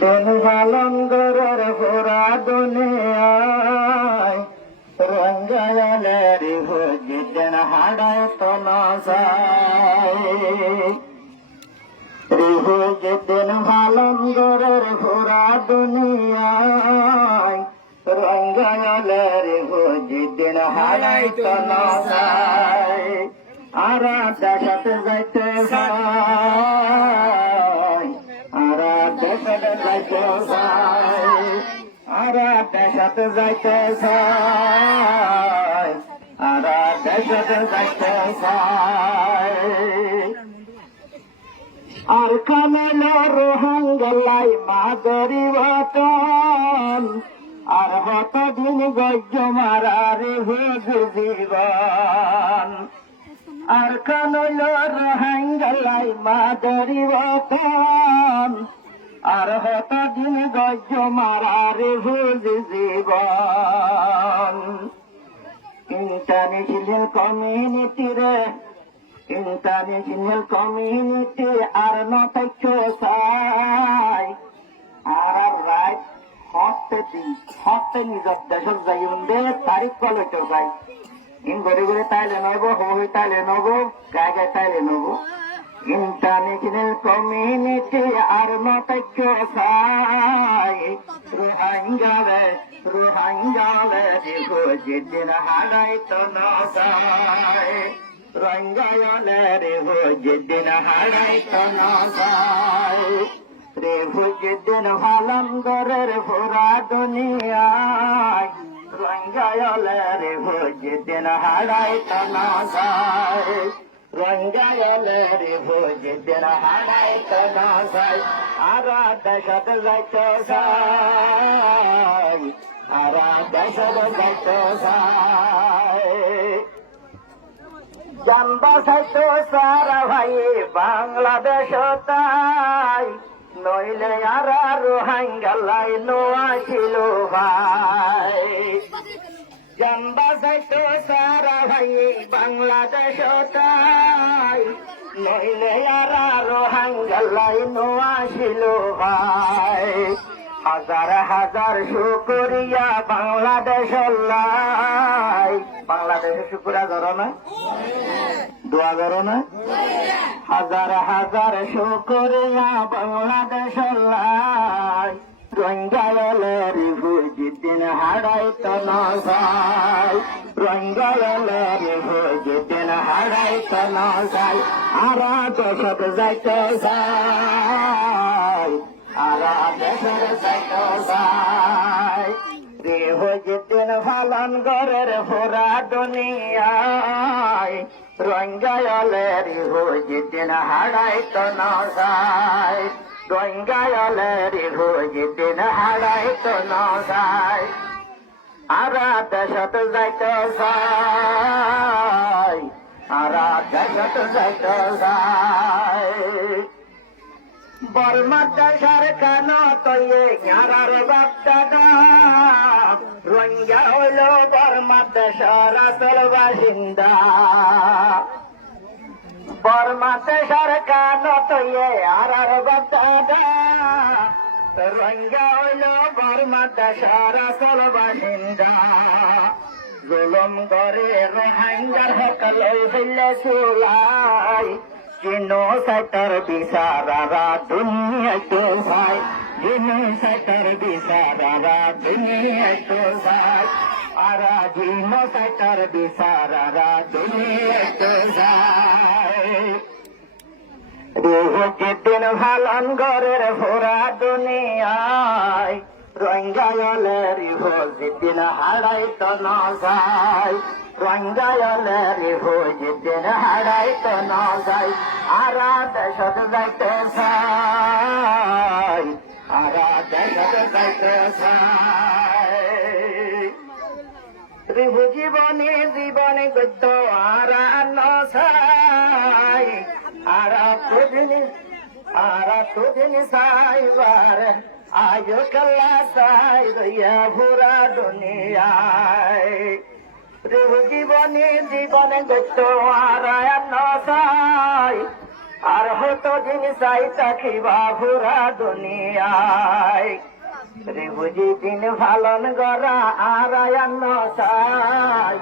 দিন ভালঙ্গরের ঘোরা দুনিয়ায় রঙ্গালের হুজিদিন হাড়ায় তো না যায় হুজিদিন ভালঙ্গরের ঘোরা দুনিয়ায় রঙ্গালের হুজিদিন হাড়ায় তো না যায় আর দেখাতে যাইতে দেশাতে যাইতে আর দেশাতে যাইতে আর দেশাতে যাইতে আর কামেল রোহাঙ্গলাই মাদরি বতন আর হত দিন গজ্য মারার জীবন আর কামেল রোহাঙ্গলাই মাদরি বতন আর হত দিন গজ্য মারার জীবন ইন্টারন্যাশনাল কমিউনিটি আর নতক্ষ চাই আর রাইট হতে নিজের দেশের যাই তারিখ কলেজও যাই ইন ঘরে ঘরে তাইলে নব হই তাইলে নব গায়ে গায়ে তাইলে নব ইন্টারন্যাশনাল কমিউনিটি আর নতক্ষ চাই রোহাঙ্গালে যেদিন হারাই তো না যায় রঙ্গায়নের যেদিন হারাই তো না যায় রে যেদিন ভালঙ্গরের ভোরা দুনিয়ায় রঙ্গায়নের যেদিন হারাই তো না যায় রঙ্গায়নের যেদিন হারাই তো না যায় আর দেশাতে যাইতে যায় আর দেশাতে যাইতে যায় জানবা সাইতো সারা ভাই বাংলাদেশ তাই নইলে আর রোহাঙ্গালাই নোয়া ছিল ভাই জানবা সাইতো সারা ভাই বাংলাদেশ তাই নইলে আর রোহাঙ্গালাই নোয়া ছিল ভাই হাজার হাজার শুকরিয়া বাংলাদেশ বাংলাদেশের শুকুরা করো না দোয়া করো না হাজার হাজার শুকরিয়া বাংলাদেশ রঙ্গালের যেদিন হারাই তো না যায় রঙ্গালের যেদিন হারাই তো না যায় আর দেশত যাইতে যায় আর দেশের যাইতে যায় রে যেদিন ভালন গরের ভোরা দুনিয়ায় রঙ্গালের যেদিন হারাই তো না যায় রঙ্গালের যেদিন হারাই তো না যায় আর দেশত যাইতে যায় আর দেশত যাইতে যায় বর্মা দেশের কেন তৈয়ে জ্ঞানার বাপদাদা রঙ্গা হইল বর্মা দেশের আসল বাসিন্দা বর্মা দেশের কেন তৈয়ে আর বাপদাদা রঙ্গা হইল বর্মা দেশের আসল বাসিন্দা জুলুম করে রোহাঙ্গার হকল হইলে চুলাই জিনোসাইটার বিচারারা দুনিয়াতে ভাই জিনোসাইটার বিচারারা দুনিয়াতে ভাই আর জিনোসাইটার বিচারারা দুনিয়াতে যায় যেদিন ভালন গরের ভোরা দুনিয়ায় রঙ্গালের যেদিন হারাই তো না যায় রঙ্গালের যেদিন হারাই তো না যায় আর দেশত যাইতে চাই আর দেশত যাইতে চাই রিভু জীবনে জীবনে গদ্য আর নসাই আর তুদিন সাইবার আজ কল্লা সাই রইয়া ভোরা দুনিয়ায় রিভু জীবনে জীবনে গদ্য আর নসাই আর হতো দিন চাই চাখিবা ভুরা দুনিয়ায় রে বুঝি দিন ভালন গড়া আর আয়ান্ন চাই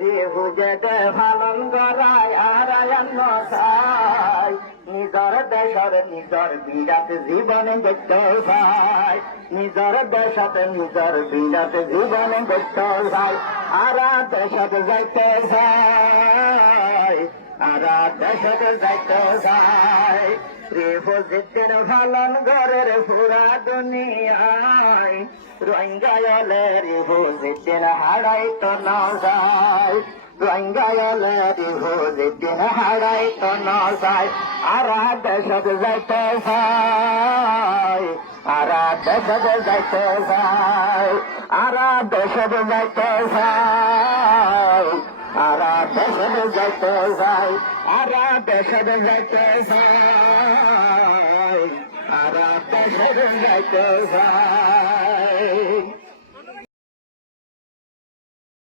রে বুঝে দে ভালন গড়ায় আর আয়ান্ন চাই নিজর দেশর নিজর বিরাট জীবন দেখতে চাই নিজর দেশত নিজর বিরাট জীবন দেখতে চাই আর দেশত যাইতে চাই আর দেশত যাইতে চাই রে বুঝিতেন ভালন গড়ের পুরা দুনিয়ায় রঙ্গায়লে রে বুঝিতেন হারাই তো না যায় রঙ্গায়লে রে বুঝিতেন হারাই তো না যায় আর দেশত যাইতে চাই আর দেশত যাইতে চাই আর দেশত যাইতে চাই আর দেশত যাইতে চাই আর দেশত যাইতে চাই আর দেশত যাইতে চাই